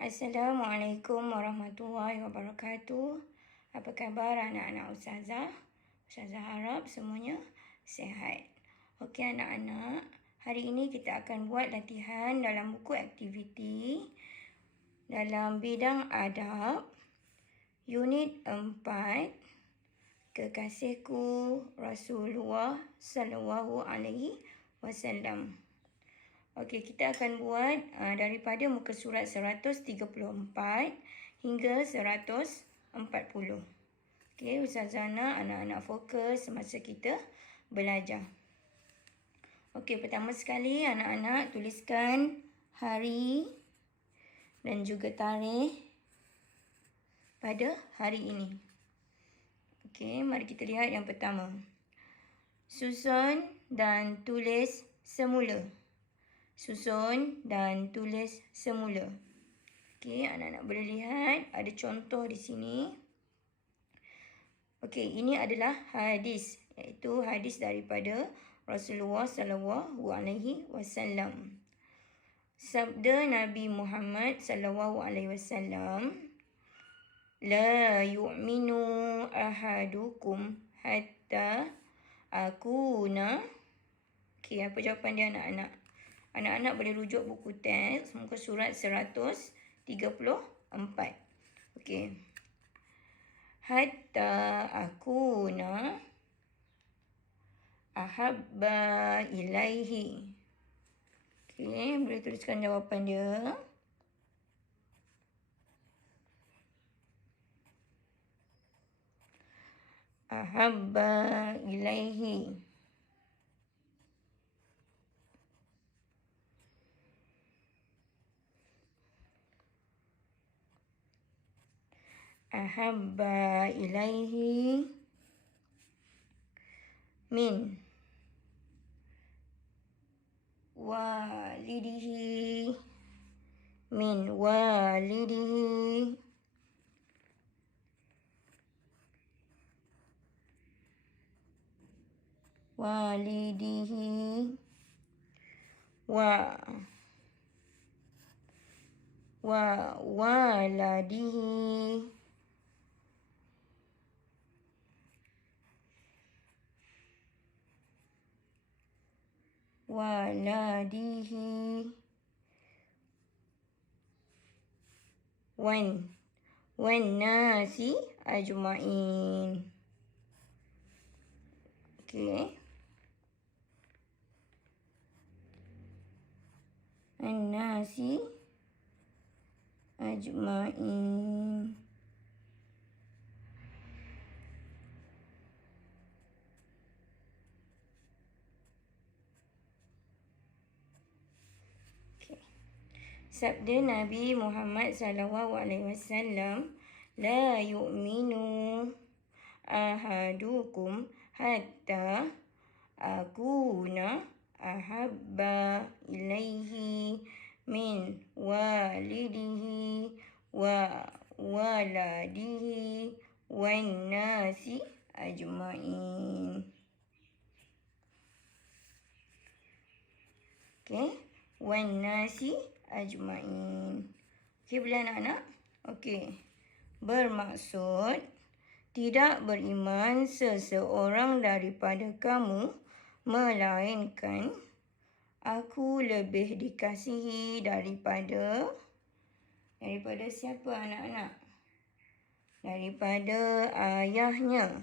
Assalamualaikum warahmatullahi wabarakatuh. Apa khabar anak-anak Ustazah? Ustazah harap semuanya sihat. Okey anak-anak, hari ini kita akan buat latihan dalam buku aktiviti dalam bidang adab, unit 4, Kekasihku Rasulullah sallallahu alaihi wasallam. Okey, kita akan buat daripada muka surat 134 hingga 140. Okey, Ustazah nak anak-anak fokus semasa kita belajar. Okey, pertama sekali anak-anak tuliskan hari dan juga tarikh pada hari ini. Okey, mari kita lihat yang pertama. Susun dan tulis semula. Susun dan tulis semula. Okey, anak-anak boleh lihat ada contoh di sini. Okey, ini adalah hadis, iaitu hadis daripada Rasulullah sallallahu alaihi wasallam. Sabda Nabi Muhammad sallallahu alaihi wasallam, la yu'minu ahadukum hatta akuna. Okey, apa jawapan dia anak-anak? Anak-anak boleh rujuk buku teks muka surat 134. Okey. Hatta akuna ahabba ilaihi. Okey, boleh tuliskan jawapan dia. Ahabba ilaihi. Ahabba ilaihi min walidihi wa waladihi wan nasi ajma'in. Okey. An-nasi ajma'in. Sabda Nabi Muhammad sallallahu alaihi wasallam, la yu'minu ahadukum hatta akuna ahabba ilaihi min walidihi wa waladihi wan nasi ajma'in. Okey, wan nasi ajma'in. Okey, boleh anak-anak? Okey. Bermaksud tidak beriman seseorang daripada kamu melainkan aku lebih dikasihi daripada siapa anak-anak? Daripada ayahnya.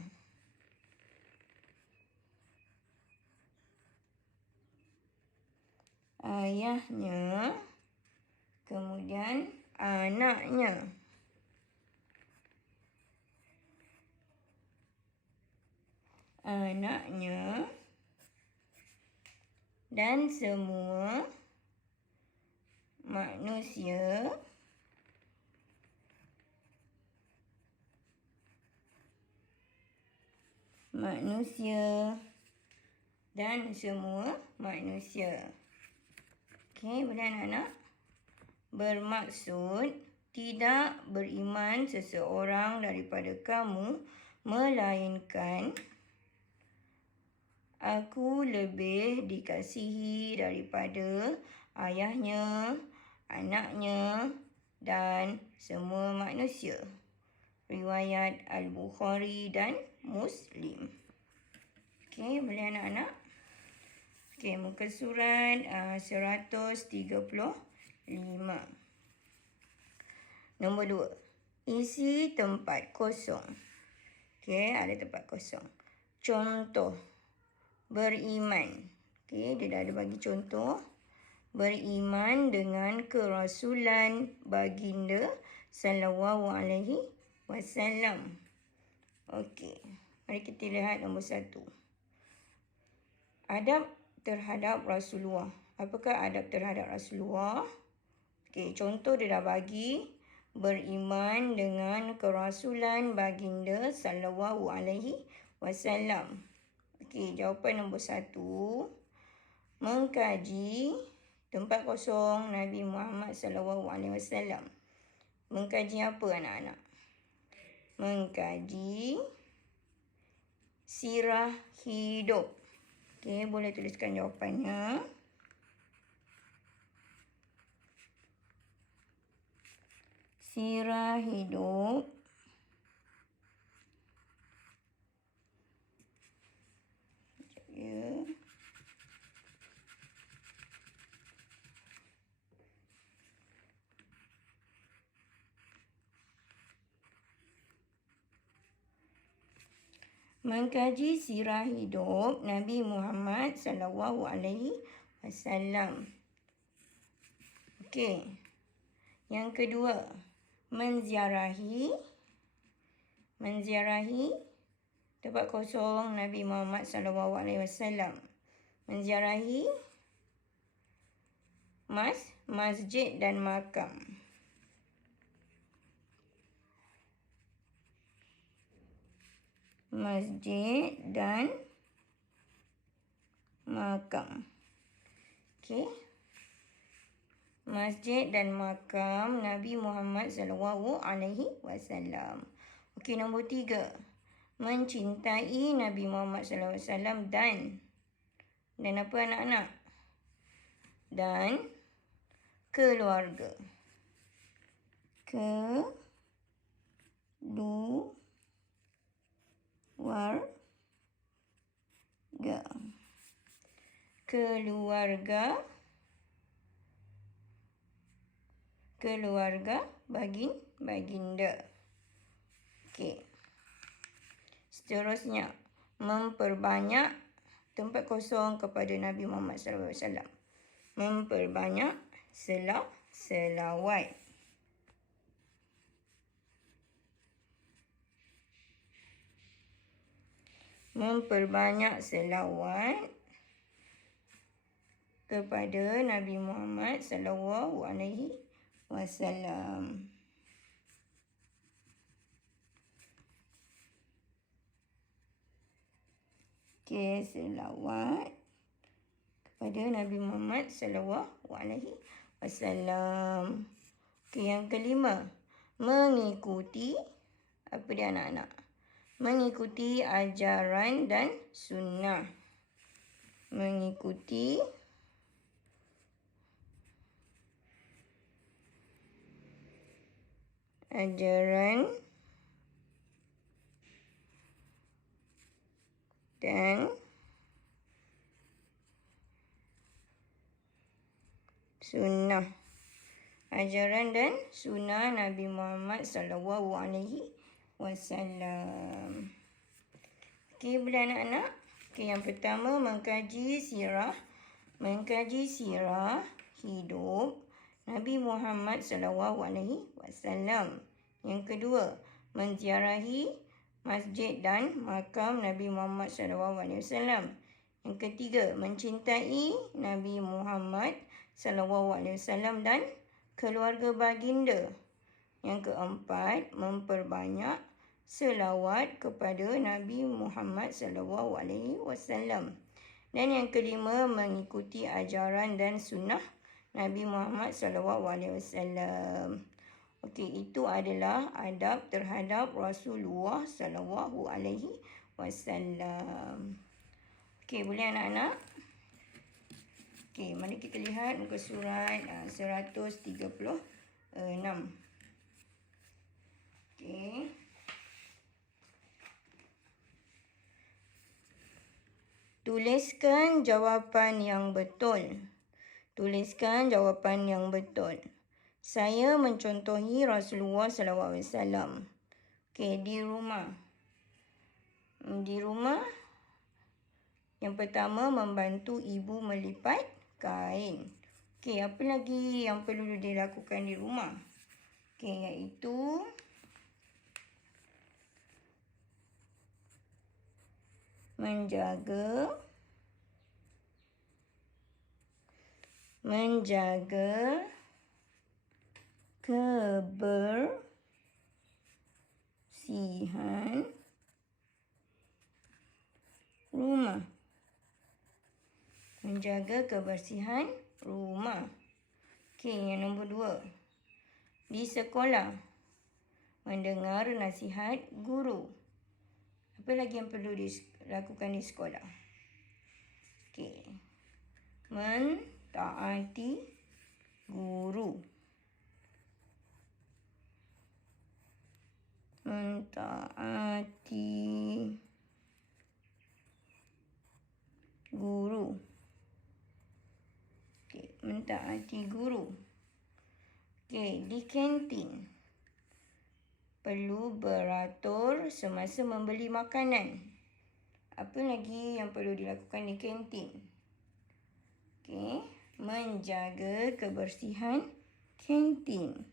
Kemudian anaknya. Dan semua manusia dan semua manusia. Okey, boleh anak-anak? Bermaksud tidak beriman seseorang daripada kamu melainkan aku lebih dikasihi daripada ayahnya, anaknya dan semua manusia. Riwayat Al-Bukhari dan Muslim. Okey, boleh anak-anak? Okey, muka surat 135. Nombor 2. Isi tempat kosong. Okey, ada tempat kosong. Contoh. Beriman. Okey, dia dah ada bagi contoh. Beriman dengan kerasulan baginda sallallahu alaihi wasallam. Okey, mari kita lihat nombor 1. Adab terhadap Rasulullah. Apakah adab terhadap Rasulullah? Okey, contoh dia dah bagi. Beriman dengan kerasulan baginda sallallahu alaihi wasallam. Okey, jawapan nombor 1. Mengkaji tempat kosong Nabi Muhammad sallallahu alaihi wasallam. Mengkaji apa anak-anak? Mengkaji sirah hidup. Okey, boleh tuliskan jawapannya. Sirah hidup ya. Mengkaji sirah hidup Nabi Muhammad sallallahu alaihi wasallam. Okey. Yang kedua, menziarahi tempat kosong Nabi Muhammad sallallahu alaihi wasallam. Menziarahi masjid dan makam. Masjid dan makam. Okey. Masjid dan makam Nabi Muhammad sallallahu alaihi wasallam. Okey, nombor 3. Mencintai Nabi Muhammad sallallahu alaihi wasallam dan apa anak-anak? Dan keluarga. Keluarga baginda. Okey. Seterusnya, memperbanyak tempat kosong kepada Nabi Muhammad sallallahu alaihi wasallam. Memperbanyak selawat. Memperbanyak selawat kepada Nabi Muhammad sallallahu alaihi wasallam. Okey, selawat kepada Nabi Muhammad sallallahu alaihi wasallam. Okey, yang kelima, mengikuti apa dia anak-anak? Mengikuti ajaran dan sunnah. Mengikuti ajaran dan sunnah. Ajaran dan sunnah Nabi Muhammad sallallahu alaihi wasallam. Okey, boleh anak-anak? Okey, yang pertama mengkaji sirah hidup Nabi Muhammad sallallahu alaihi wasallam. Yang kedua, menziarahi masjid dan makam Nabi Muhammad sallallahu alaihi wasallam. Yang ketiga, mencintai Nabi Muhammad sallallahu alaihi wasallam dan keluarga baginda. Yang keempat, memperbanyak selawat kepada Nabi Muhammad sallallahu alaihi wasallam. Dan yang kelima, mengikuti ajaran dan sunnah Nabi Muhammad sallallahu alaihi wasallam. Okey, itu adalah adab terhadap Rasulullah sallallahu alaihi wasallam. Okey, boleh anak-anak? Okey, mari kita lihat muka surat 136. Tuliskan jawapan yang betul. Tuliskan jawapan yang betul. Saya mencontohi Rasulullah SAW. Okey, di rumah. Di rumah, yang pertama membantu ibu melipat kain. Okey, apa lagi yang perlu dilakukan di rumah? Okey, iaitu menjaga kebersihan rumah. Menjaga kebersihan rumah. Okey, yang nombor 2. Di sekolah, mendengar nasihat guru. Apa lagi yang perlu dilakukan di sekolah? Okey. Mentaati guru. Mentaati guru. Okey, mentaati guru. Okey, di kantin, perlu beratur semasa membeli makanan. Apa lagi yang perlu dilakukan di kantin? Okey, menjaga kebersihan kantin.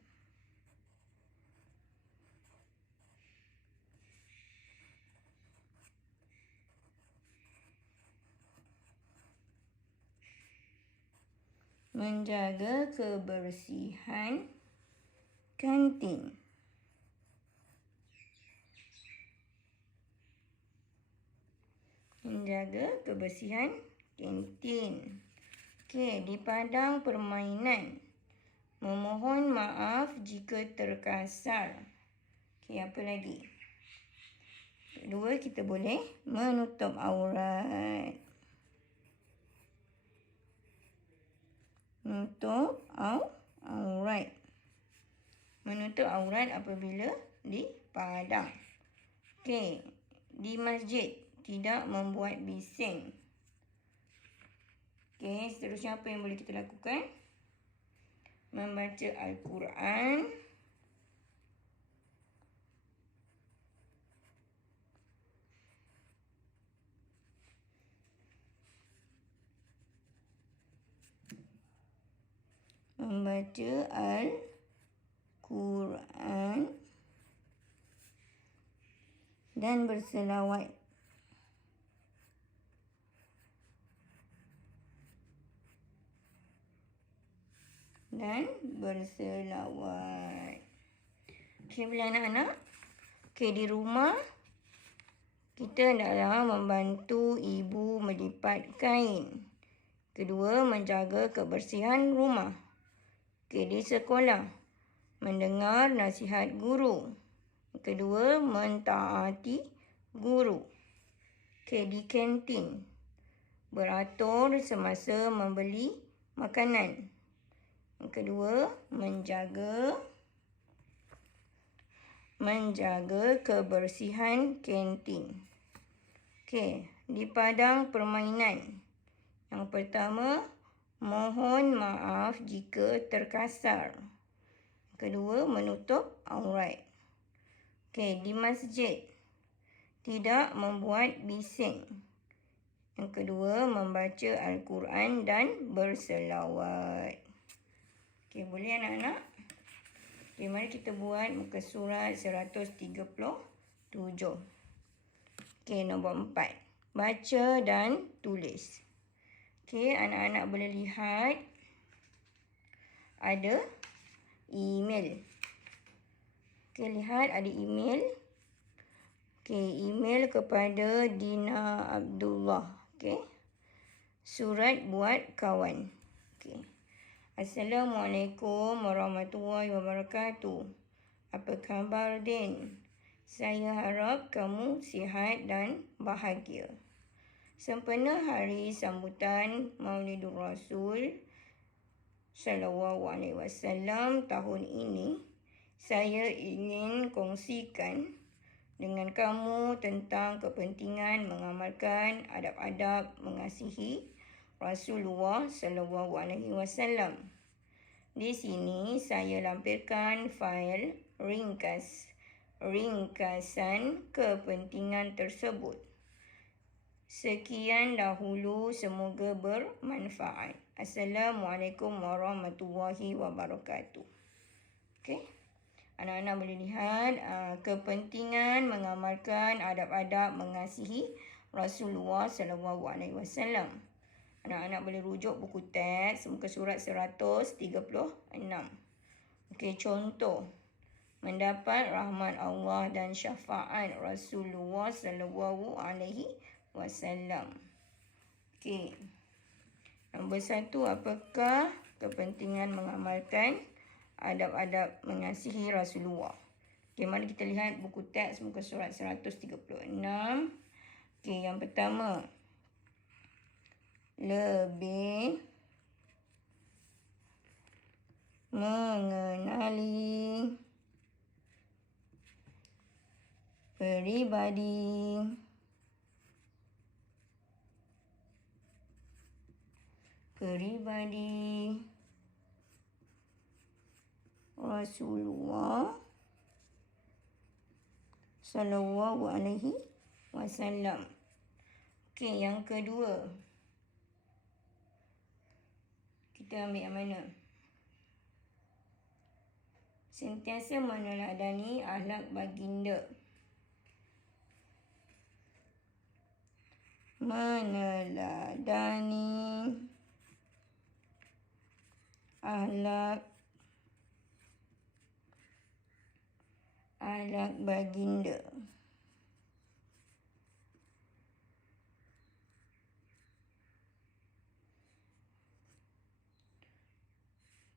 Menjaga kebersihan kantin. Menjaga kebersihan kantin. Okey, di padang permainan, memohon maaf jika terkasar. Okey, apa lagi? Kedua, kita boleh menutup aurat. Menutup aurat. Menutup aurat apabila di padang. Okey, di masjid, tidak membuat bising. Okey, seterusnya apa yang boleh kita lakukan? Membaca Al-Quran. Membaca Al-Quran dan berselawat. Okey, bila anak-anak. Okey, di rumah, kita hendaklah membantu ibu melipat kain. Kedua, menjaga kebersihan rumah. Okey, di sekolah, mendengar nasihat guru. Kedua, mentaati guru. Okey, di kantin, beratur semasa membeli makanan. Yang kedua, menjaga kebersihan kantin. Okey, di padang permainan, yang pertama, mohon maaf jika terkasar. Kedua, menutup aurat. Okey, di masjid, tidak membuat bising. Yang kedua, membaca Al-Quran dan berselawat. Okey, boleh anak-anak? Okey, mari kita buat muka surat 137. Okey, nombor 4. Baca dan tulis. Okey, anak-anak boleh lihat ada email. Okey, lihat ada email. Okey, email kepada Dina Abdullah. Okey. Surat buat kawan. Okey. Assalamualaikum warahmatullahi wabarakatuh. Apa khabar, Din? Saya harap kamu sihat dan bahagia. Sempena hari sambutan Maulidur Rasul SAW tahun ini, saya ingin kongsikan dengan kamu tentang kepentingan mengamalkan adab-adab mengasihi Rasulullah sallallahu alaihi wasallam. Di sini saya lampirkan fail ringkasan kepentingan tersebut. Sekian dahulu, semoga bermanfaat. Assalamualaikum warahmatullahi wabarakatuh. Okey. Anak-anak boleh lihat kepentingan mengamalkan adab-adab mengasihi Rasulullah sallallahu alaihi wasallam. Anak-anak boleh rujuk buku teks muka surat 136. Okey, contoh. Mendapat rahmat Allah dan syafaat Rasulullah sallallahu alaihi wasallam. Okey. Nombor 1, apakah kepentingan mengamalkan adab-adab mengasihi Rasulullah? Okey, mari kita lihat buku teks muka surat 136. Okey, yang pertama. Lebih mengenali peribadi Rasulullah sallallahu alaihi wasallam. Okey, yang kedua. Kita ambil yang mana? Sentiasa meneladani akhlak baginda. Meneladani akhlak baginda.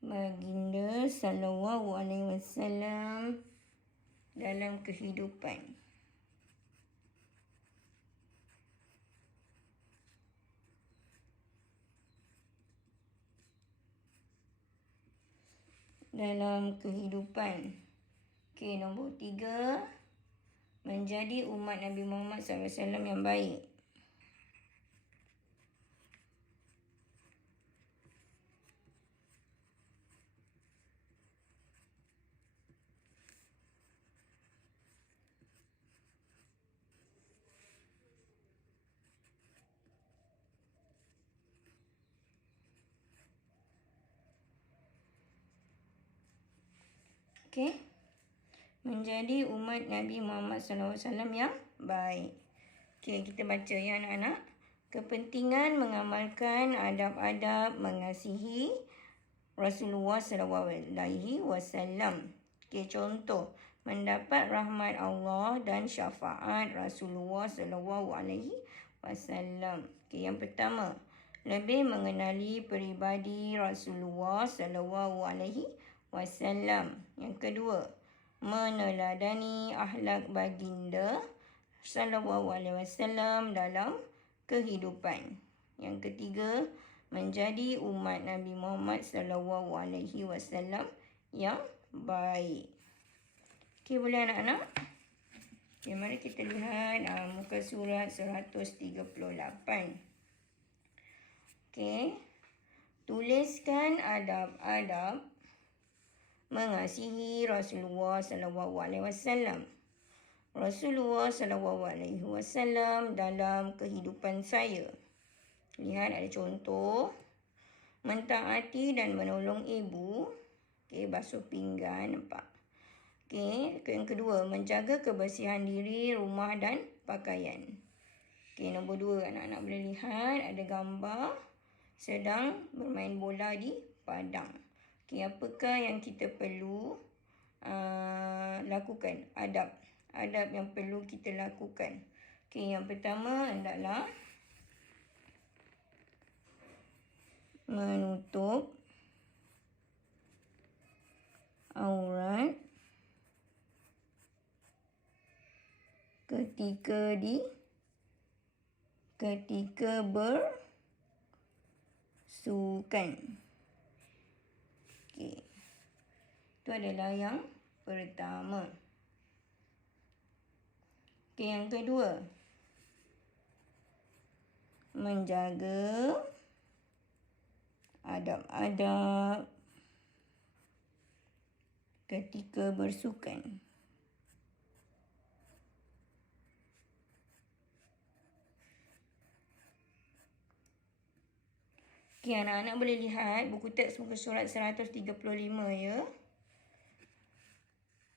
Baginda sallallahu alaihi wasallam dalam kehidupan. Okey, nombor 3. Menjadi umat Nabi Muhammad SAW yang baik. Okey. Menjadi umat Nabi Muhammad SAW yang baik. Okey, kita baca ya anak-anak. Kepentingan mengamalkan adab-adab mengasihi Rasulullah SAW. Okey, contoh. Mendapat rahmat Allah dan syafaat Rasulullah SAW. Okey, yang pertama. Lebih mengenali peribadi Rasulullah SAW. Yang kedua. Meneladani akhlak baginda sallallahu alaihi wasallam dalam kehidupan. Yang ketiga, menjadi umat Nabi Muhammad sallallahu alaihi wasallam yang baik. Okey, boleh anak-anak? Okay, mari kita lihat muka surat 138. Okey. Tuliskan adab-adab mengasihi Rasulullah sallallahu alaihi wasallam. Rasulullah sallallahu alaihi wasallam dalam kehidupan saya. Lihat ada contoh. Mentaati dan menolong ibu. Okey, basuh pinggan, nampak. Okey, yang kedua, menjaga kebersihan diri, rumah dan pakaian. Okey, nombor 2, anak-anak boleh lihat ada gambar sedang bermain bola di padang. Okey, apakah yang kita perlu lakukan? Adab yang perlu kita lakukan. Okey, yang pertama adalah menutup aurat ketika bersukan. Okey. Itu adalah yang pertama. Okey, yang kedua, menjaga adab-adab ketika bersukan. Okey, anak-anak boleh lihat buku teks muka surat 135 ya.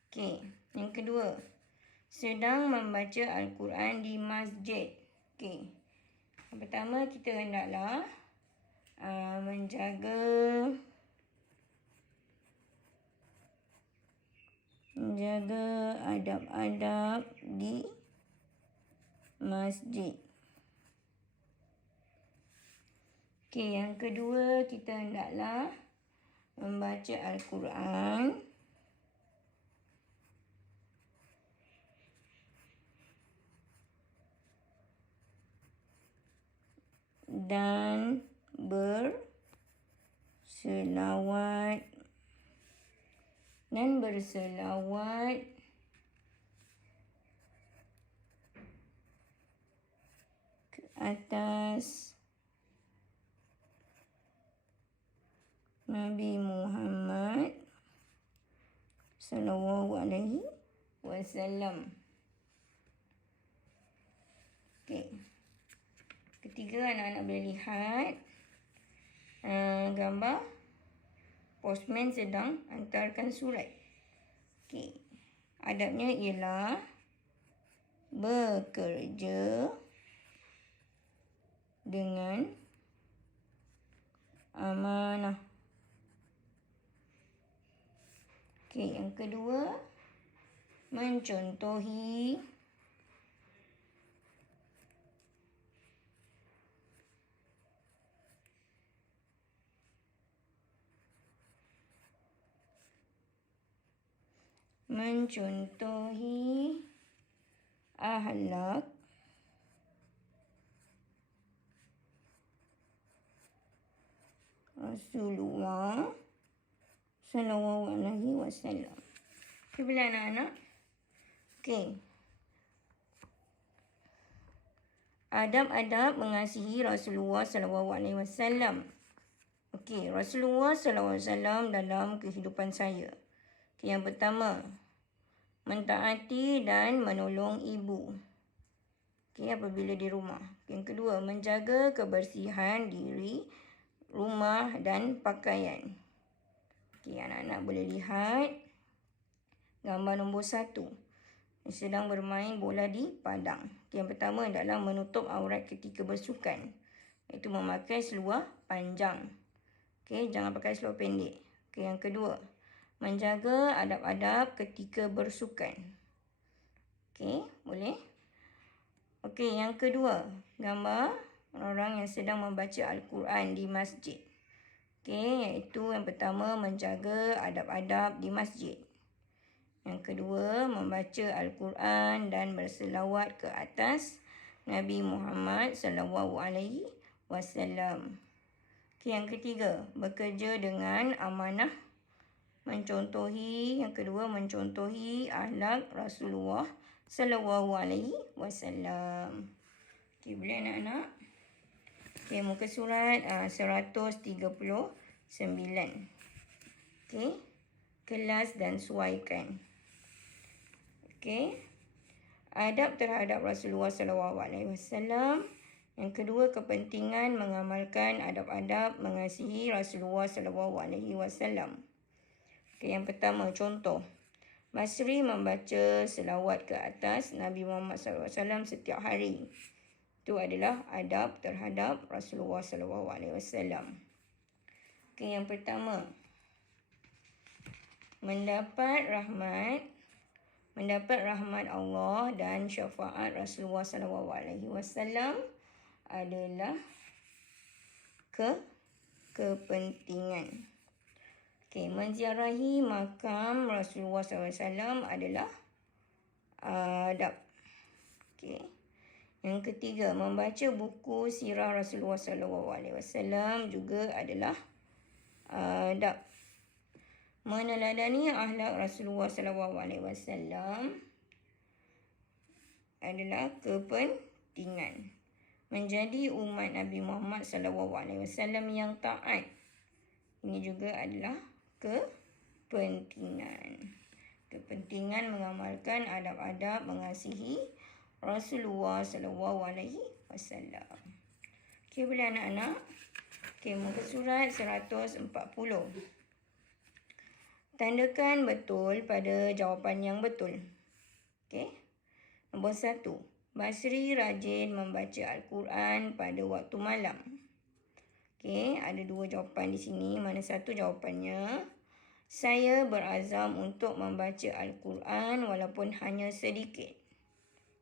Okey, yang kedua, sedang membaca Al-Quran di masjid. Okey, yang pertama kita hendaklah menjaga adab-adab di masjid. Okey, yang kedua kita hendaklah membaca Al-Quran dan berselawat ke atas Nabi Muhammad sallallahu alaihi wasallam. Okey. Ketiga, anak-anak boleh lihat gambar postman sedang hantarkan surat. Okey. Adabnya ialah bekerja dengan amanah. Okey, yang kedua, mencontohi akhlak Rasulullah sallallahu alaihi wasallam. Okey, boleh anak-anak? Okey. Adab-adab mengasihi Rasulullah sallallahu alaihi wasallam. Okey, Rasulullah sallallahu alaihi wasallam dalam kehidupan saya. Okey, yang pertama, mentaati dan menolong ibu. Okey, apabila di rumah. Yang kedua, menjaga kebersihan diri, rumah dan pakaian. Okey, anak-anak boleh lihat gambar nombor 1. Sedang bermain bola di padang. Okey, yang pertama adalah menutup aurat ketika bersukan, iaitu memakai seluar panjang. Okey, jangan pakai seluar pendek. Okey, yang kedua, menjaga adab-adab ketika bersukan. Okey, boleh? Okey, yang kedua, gambar orang yang sedang membaca Al-Quran di masjid. Okey, iaitu yang pertama, menjaga adab-adab di masjid. Yang kedua, membaca Al-Quran dan berselawat ke atas Nabi Muhammad sallallahu alaihi wasallam. Okey, yang ketiga, bekerja dengan amanah. Yang kedua, mencontohi akhlak Rasulullah sallallahu alaihi wasallam. Okey, boleh anak-anak? Okey, muka surat 139. Okey, kelas dan suaikan. Okey, adab terhadap Rasulullah sallallahu alaihi wasallam. Yang kedua, kepentingan mengamalkan adab-adab mengasihi Rasulullah sallallahu alaihi wasallam. Okey, yang pertama, contoh. Basri membaca selawat ke atas Nabi Muhammad sallallahu alaihi wasallam setiap hari. Itu adalah adab terhadap Rasulullah sallallahu alaihi wasallam. Okey, yang pertama, mendapat rahmat Allah dan syafaat Rasulullah sallallahu alaihi wasallam adalah kepentingan. Okey, menziarahi makam Rasulullah sallallahu alaihi wasallam adalah adab. Okey. Yang ketiga, membaca buku sirah Rasulullah sallallahu alaihi wasallam juga adalah adab. Meneladani akhlak Rasulullah sallallahu alaihi wasallam adalah kepentingan. Menjadi umat Nabi Muhammad SAW yang taat. Ini juga adalah kepentingan. Kepentingan mengamalkan adab-adab mengasihi Rasulullah SAW. Okey, boleh anak-anak? Okey, muka surat 140. Tandakan betul pada jawapan yang betul. Okey. Nombor 1. Basri rajin membaca Al-Quran pada waktu malam. Okey, ada 2 jawapan di sini. Mana satu jawapannya? Saya berazam untuk membaca Al-Quran walaupun hanya sedikit.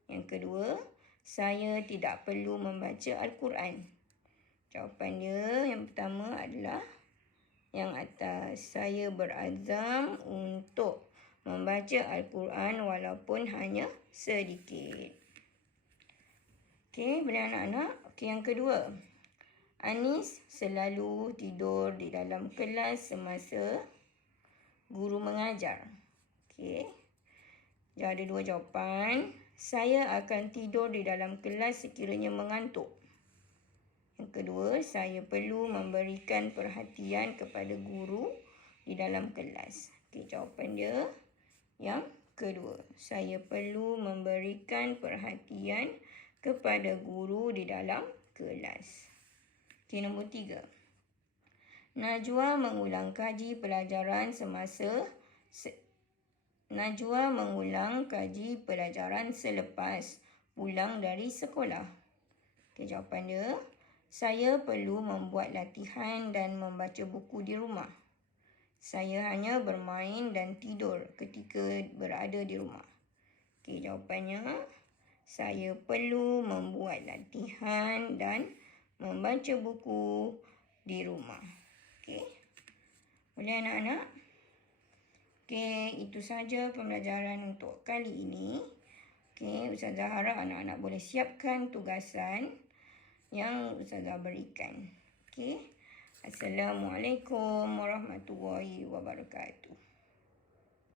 Yang kedua, saya tidak perlu membaca Al-Quran. Jawapan dia yang pertama adalah yang atas. Saya berazam untuk membaca Al-Quran walaupun hanya sedikit. Okey, boleh anak-anak? Okey, yang kedua. Anis selalu tidur di dalam kelas semasa guru mengajar. Okey. Jadi ada 2 jawapan. Saya akan tidur di dalam kelas sekiranya mengantuk. Yang kedua, saya perlu memberikan perhatian kepada guru di dalam kelas. Okey, jawapan dia yang kedua. Saya perlu memberikan perhatian kepada guru di dalam kelas. Okey, nombor 3. Najwa mengulang kaji pelajaran selepas pulang dari sekolah. Okey, jawapan dia, saya perlu membuat latihan dan membaca buku di rumah. Saya hanya bermain dan tidur ketika berada di rumah. Okey, jawapannya, saya perlu membuat latihan dan membaca buku di rumah. Okey. Boleh anak-anak? Okey, itu saja pembelajaran untuk kali ini. Okey, Ustazah harap anak-anak boleh siapkan tugasan yang Ustazah berikan. Okey. Assalamualaikum warahmatullahi wabarakatuh.